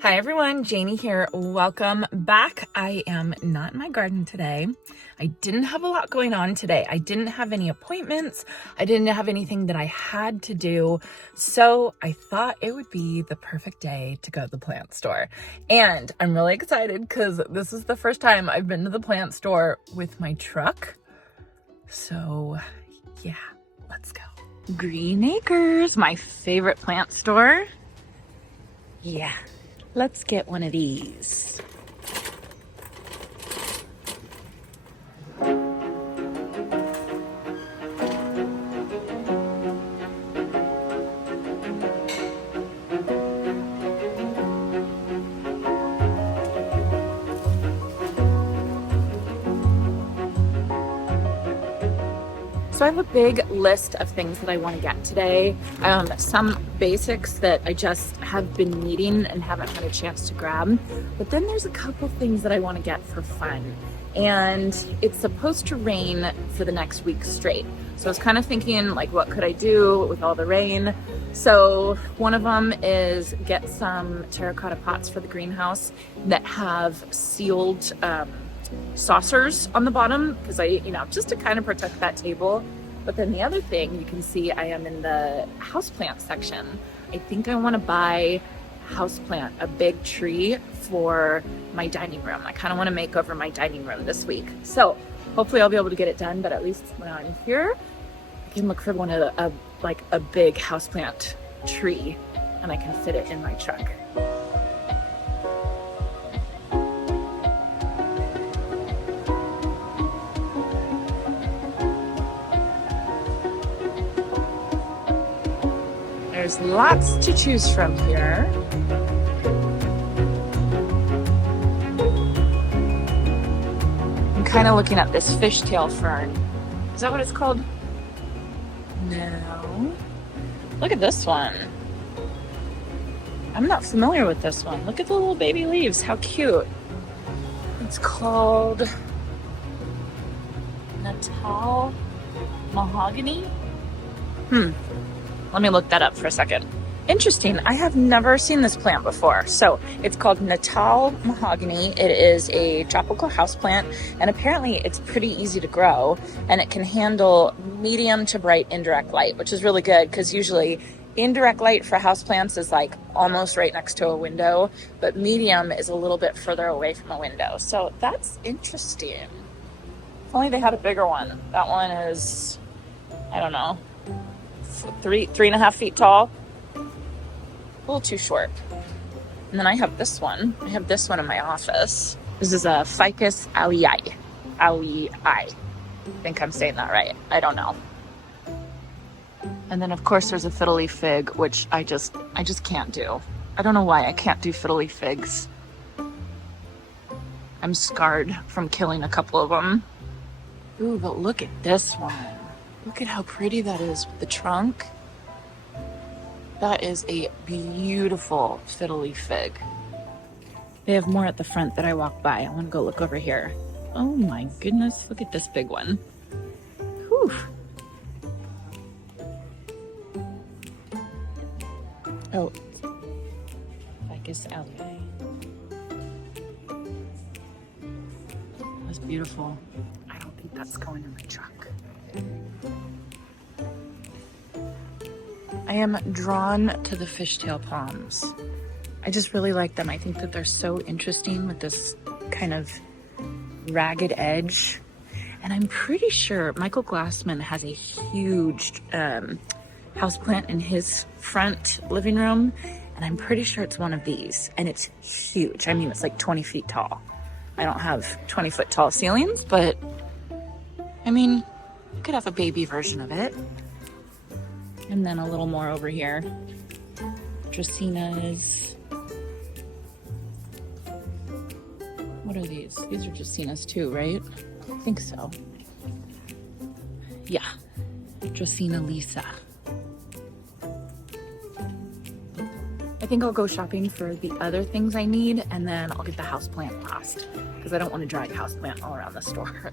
Hi everyone, Janie here. Welcome back. I am not in my garden today. I didn't have a lot going on today. I didn't have any appointments. I didn't have anything that I had to do. So I thought it would be the perfect day to go to the plant store. And I'm really excited because this is the first time I've been to the plant store with my truck. So yeah, let's go. Green Acres, my favorite plant store. Yeah. Let's get one of these. So I have a big list of things that I want to get today. Some basics that I just have been needing and haven't had a chance to grab. But then there's a couple things that I want to get for fun. And it's supposed to rain for the next week straight. So I was kind of thinking, like, what could I do with all the rain? So one of them is get some terracotta pots for the greenhouse that have sealed saucers on the bottom, because just to kind of protect that table. But then the other thing, you can see I am in the houseplant section. I think I want to buy a houseplant, a big tree for my dining room. I kind of want to make over my dining room this week. So hopefully I'll be able to get it done, but at least when I'm here, I can look for one of a big houseplant tree and I can fit it in my truck. There's lots to choose from here. I'm kind of looking at this fishtail fern. Is that what it's called? No. Look at this one. I'm not familiar with this one. Look at the little baby leaves. How cute. It's called Natal Mahogany. Let me look that up for a second. Interesting. I have never seen this plant before. So it's called Natal Mahogany. It is a tropical houseplant, and apparently it's pretty easy to grow, and it can handle medium to bright indirect light, which is really good because usually indirect light for houseplants is like almost right next to a window, but medium is a little bit further away from a window. So that's interesting. If only they had a bigger one. That one is, I don't know, 3.5 feet tall. A little too short. And then I have this one. I have this one in my office. This is a Ficus alii. I think I'm saying that right. I don't know. And then of course there's a fiddle leaf fig, which I just can't do. I don't know why I can't do fiddle leaf figs. I'm scarred from killing a couple of them. Ooh, but look at this one. Look at how pretty that is with the trunk. That is a beautiful fiddle leaf fig. They have more at the front that I walk by. I want to go look over here. Oh my goodness, look at this big one. Whew. Oh, Ficus alii. That's beautiful. I don't think that's going in my truck. I am drawn to the fishtail palms. I just really like them. I think that they're so interesting with this kind of ragged edge. And I'm pretty sure Michael Glassman has a huge houseplant in his front living room. And I'm pretty sure it's one of these. And it's huge. I mean, it's like 20 feet tall. I don't have 20-foot tall ceilings, but I mean, you could have a baby version of it. And then a little more over here. Dracaenas. What are these? These are Dracaenas too, right? I think so. Yeah. Dracaena lisa. I think I'll go shopping for the other things I need, and then I'll get the houseplant last because I don't want to drag houseplant all around the store.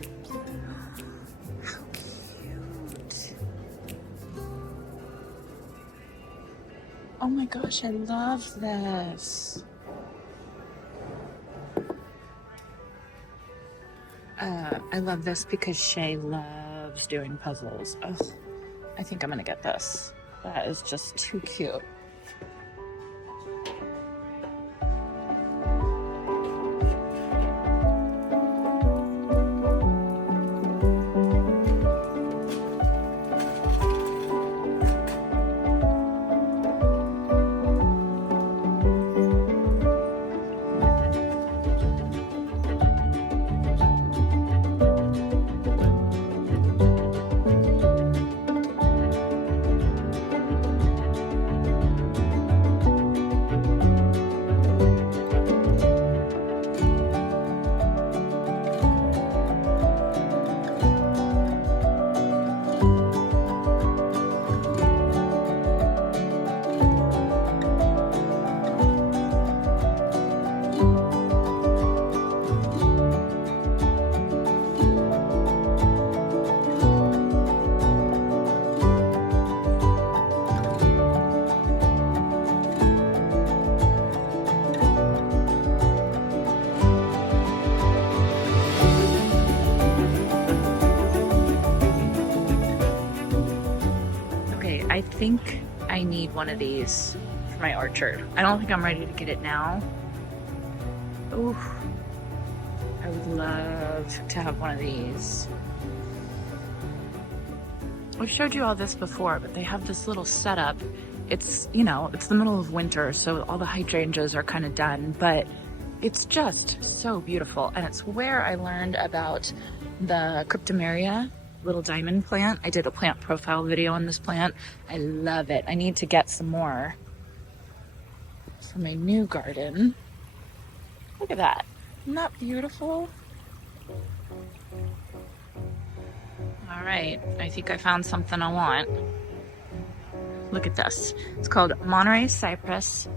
Oh my gosh, I love this. I love this because Shay loves doing puzzles. Ugh, I think I'm gonna get this. That is just too cute. I think I need one of these for my orchard. I don't think I'm ready to get it now. Ooh, I would love to have one of these. I've showed you all this before, but they have this little setup. It's, you know, it's the middle of winter, so all the hydrangeas are kind of done, but it's just so beautiful. And it's where I learned about the cryptomeria little diamond plant. I did a plant profile video on this plant. I love it. I need to get some more for my new garden. Look at that. Isn't that beautiful? All right, I think I found something I want. Look at this. It's called Monterey Cypress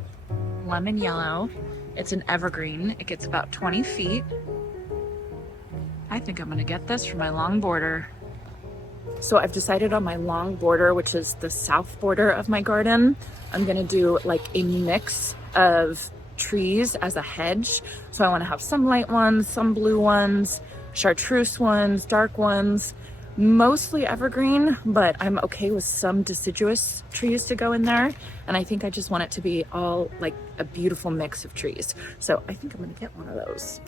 Lemon Yellow. It's an evergreen. It gets about 20 feet. I think I'm gonna get this for my long border. So I've decided on my long border, which is the south border of my garden, I'm gonna do like a mix of trees as a hedge. So I wanna have some light ones, some blue ones, chartreuse ones, dark ones, mostly evergreen, but I'm okay with some deciduous trees to go in there. And I think I just want it to be all like a beautiful mix of trees. So I think I'm gonna get one of those.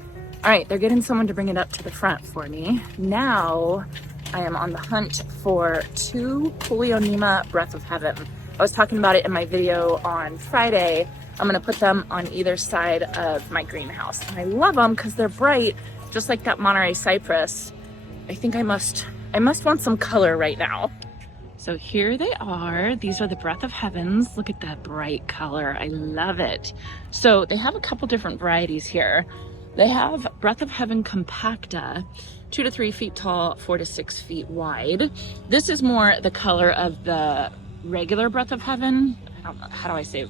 All right, they're getting someone to bring it up to the front for me. Now, I am on the hunt for 2 Polyonema Breath of Heaven. I was talking about it in my video on Friday. I'm gonna put them on either side of my greenhouse. And I love them because they're bright, just like that Monterey Cypress. I think I must want some color right now. So here they are. These are the Breath of Heavens. Look at that bright color. I love it. So they have a couple different varieties here. They have Breath of Heaven Compacta, 2 to 3 feet tall, 4 to 6 feet wide. This is more the color of the regular Breath of Heaven. I don't know, how do I say it?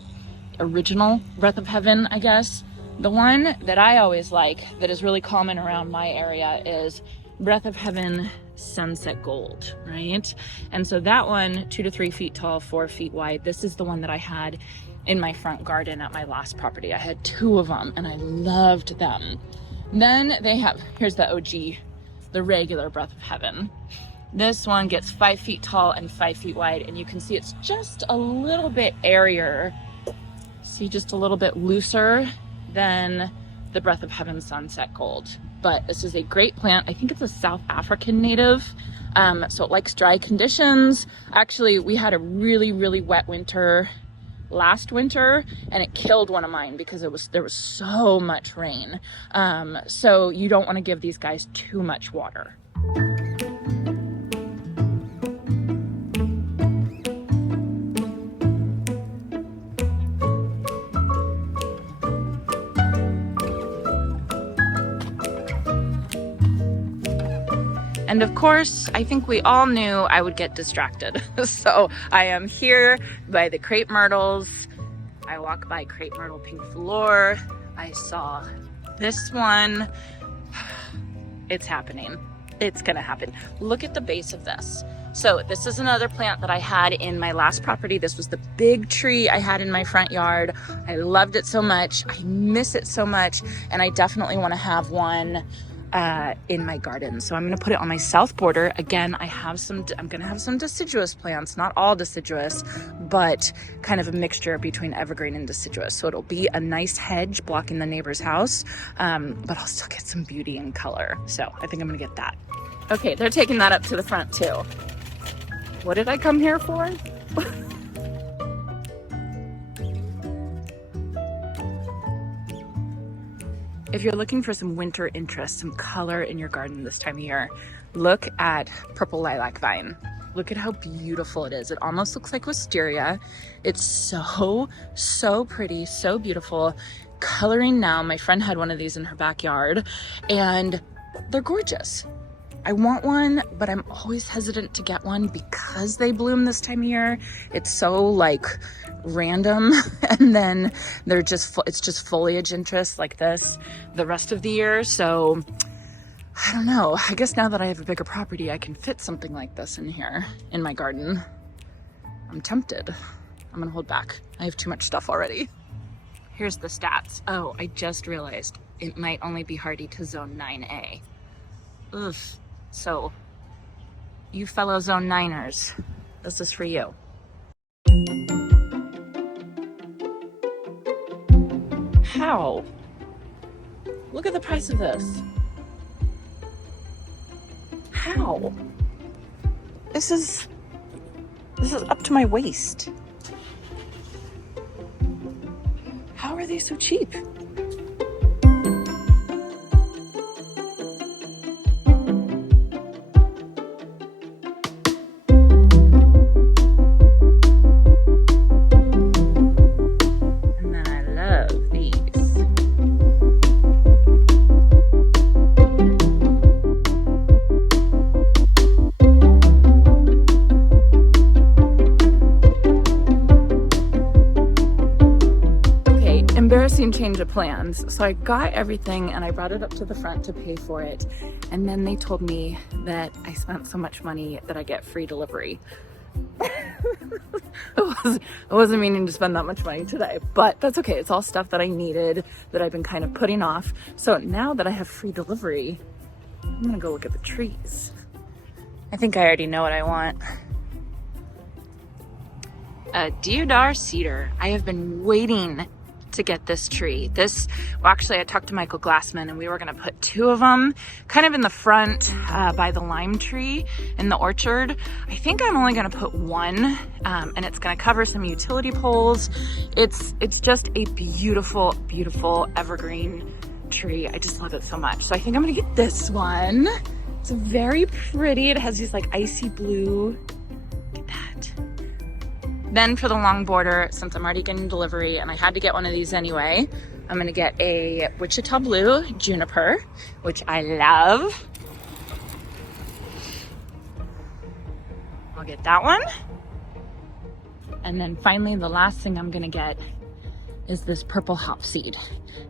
Original Breath of Heaven, I guess. The one that I always like that is really common around my area is Breath of Heaven Sunset Gold, right? And so that one, 2 to 3 feet tall, 4 feet wide. This is the one that I had in my front garden at my last property. I had 2 of them and I loved them. Then they have, here's the OG, the regular Breath of Heaven. This one gets 5 feet tall and 5 feet wide, and you can see it's just a little bit airier. See, just a little bit looser than the Breath of Heaven Sunset Gold. But this is a great plant. I think it's a South African native, so it likes dry conditions. Actually, we had a really, really wet winter last winter, and it killed one of mine because there was so much rain. So you don't want to give these guys too much water. And of course, I think we all knew I would get distracted. So I am here by the crepe myrtles. I walk by crepe myrtle pink velour. I saw this one. It's happening. It's gonna happen. Look at the base of this. So this is another plant that I had in my last property. This was the big tree I had in my front yard. I loved it so much. I miss it so much. And I definitely wanna have one in my garden. So I'm going to put it on my south border. Again, I'm going to have some deciduous plants, not all deciduous, but kind of a mixture between evergreen and deciduous. So it'll be a nice hedge blocking the neighbor's house, but I'll still get some beauty and color. So I think I'm going to get that. Okay, they're taking that up to the front too. What did I come here for? If you're looking for some winter interest, some color in your garden this time of year, look at purple lilac vine. Look at how beautiful it is. It almost looks like wisteria. It's so pretty, so beautiful. Coloring now. My friend had one of these in her backyard and they're gorgeous. I want one, but I'm always hesitant to get one because they bloom this time of year. It's so like random, and then it's just foliage interest like this the rest of the year. So I don't know. I guess now that I have a bigger property, I can fit something like this in here in my garden. I'm tempted. I'm gonna hold back. I have too much stuff already. Here's the stats. Oh, I just realized it might only be hardy to zone 9A. Ugh. So, you fellow zone 9ers, this is for you. How? Look at the price of this. How? This is up to my waist. How are they so cheap? Embarrassing change of plans. So I got everything and I brought it up to the front to pay for it. And then they told me that I spent so much money that I get free delivery. I wasn't meaning to spend that much money today, but that's okay. It's all stuff that I needed that I've been kind of putting off. So now that I have free delivery, I'm gonna go look at the trees. I think I already know what I want. A deodar cedar. I have been waiting to get this tree. Actually I talked to Michael Glassman and we were gonna put 2 of them kind of in the front by the lime tree in the orchard. I think I'm only gonna put 1 and it's gonna cover some utility poles. It's just a beautiful, beautiful evergreen tree. I just love it so much. So I think I'm gonna get this one. It's very pretty. It has these like icy blue. Look at that. Then for the long border, since I'm already getting delivery and I had to get one of these anyway, I'm gonna get a Wichita Blue Juniper, which I love. I'll get that one. And then finally, the last thing I'm gonna get is this purple hopseed.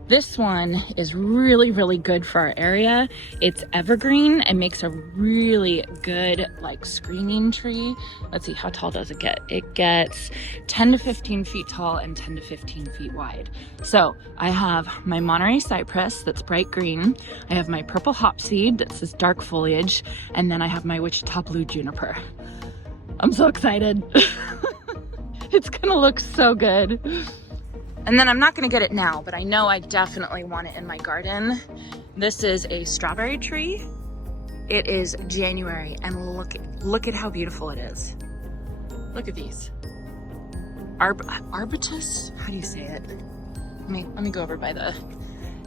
This one is really, really good for our area. It's evergreen and makes a really good like screening tree. Let's see, how tall does it get? It gets 10 to 15 feet tall and 10 to 15 feet wide. So I have my Monterey cypress that's bright green. I have my purple hopseed that's this dark foliage. And then I have my Wichita Blue Juniper. I'm so excited. It's gonna look so good. And then I'm not gonna get it now, but I know I definitely want it in my garden. This is a strawberry tree. It is January, and look at how beautiful it is. Look at these. Arbutus? How do you say it? Let me go over by the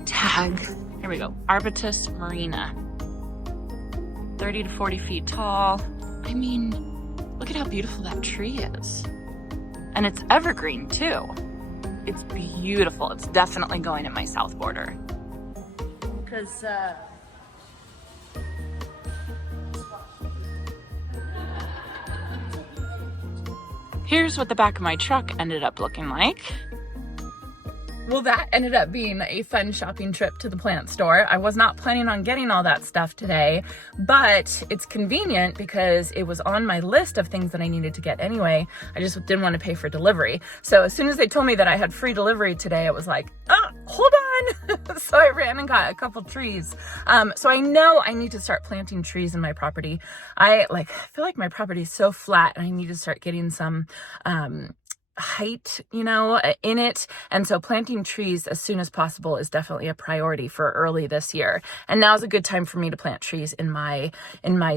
tag. Here we go. Arbutus marina. 30 to 40 feet tall. I mean, look at how beautiful that tree is. And it's evergreen too. It's beautiful. It's definitely going in my south border. Because here's what the back of my truck ended up looking like. Well, that ended up being a fun shopping trip to the plant store. I was not planning on getting all that stuff today, but it's convenient because it was on my list of things that I needed to get anyway. I just didn't want to pay for delivery. So as soon as they told me that I had free delivery today, I was like, hold on. So I ran and got a couple trees. So I know I need to start planting trees in my property. I feel like my property is so flat and I need to start getting some, height, in it. And so planting trees as soon as possible is definitely a priority for early this year. And now's a good time for me to plant trees in my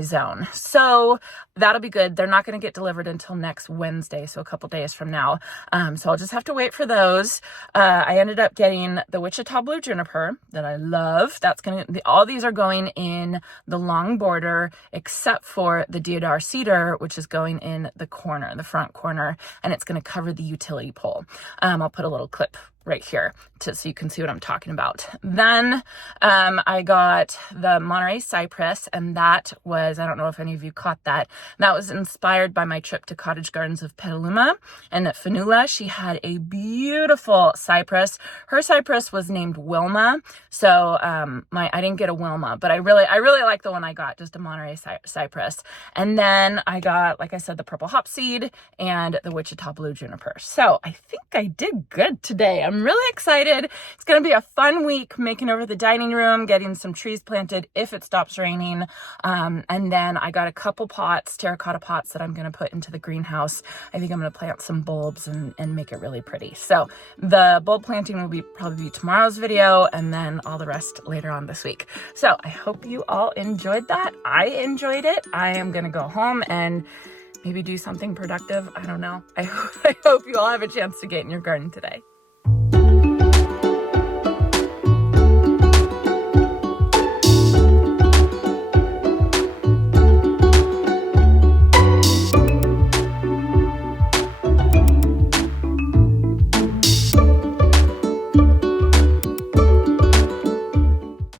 zone. So that'll be good. They're not going to get delivered until next Wednesday, so a couple days from now. So I'll just have to wait for those. I ended up getting the Wichita blue juniper that I love. All these are going in the long border, except for the deodar cedar, which is going in the front corner, and it's going to cover the utility pole. I'll put a little clip right here so you can see what I'm talking about. Then I got the Monterey cypress, and that was, I don't know if any of you caught that. That was inspired by my trip to Cottage Gardens of Petaluma, and at Fanula, she had a beautiful cypress. Her cypress was named Wilma, so I didn't get a Wilma, but I really like the one I got, just a Monterey cypress. And then I got, like I said, the purple hopseed and the Wichita blue juniper. So I think I did good today. I'm really excited. It's going to be a fun week making over the dining room, getting some trees planted if it stops raining. And then I got a couple pots, terracotta pots, that I'm going to put into the greenhouse. I think I'm going to plant some bulbs and make it really pretty. So the bulb planting will probably be tomorrow's video, and then all the rest later on this week. So I hope you all enjoyed that. I enjoyed it. I am going to go home and maybe do something productive. I don't know. I hope you all have a chance to get in your garden today.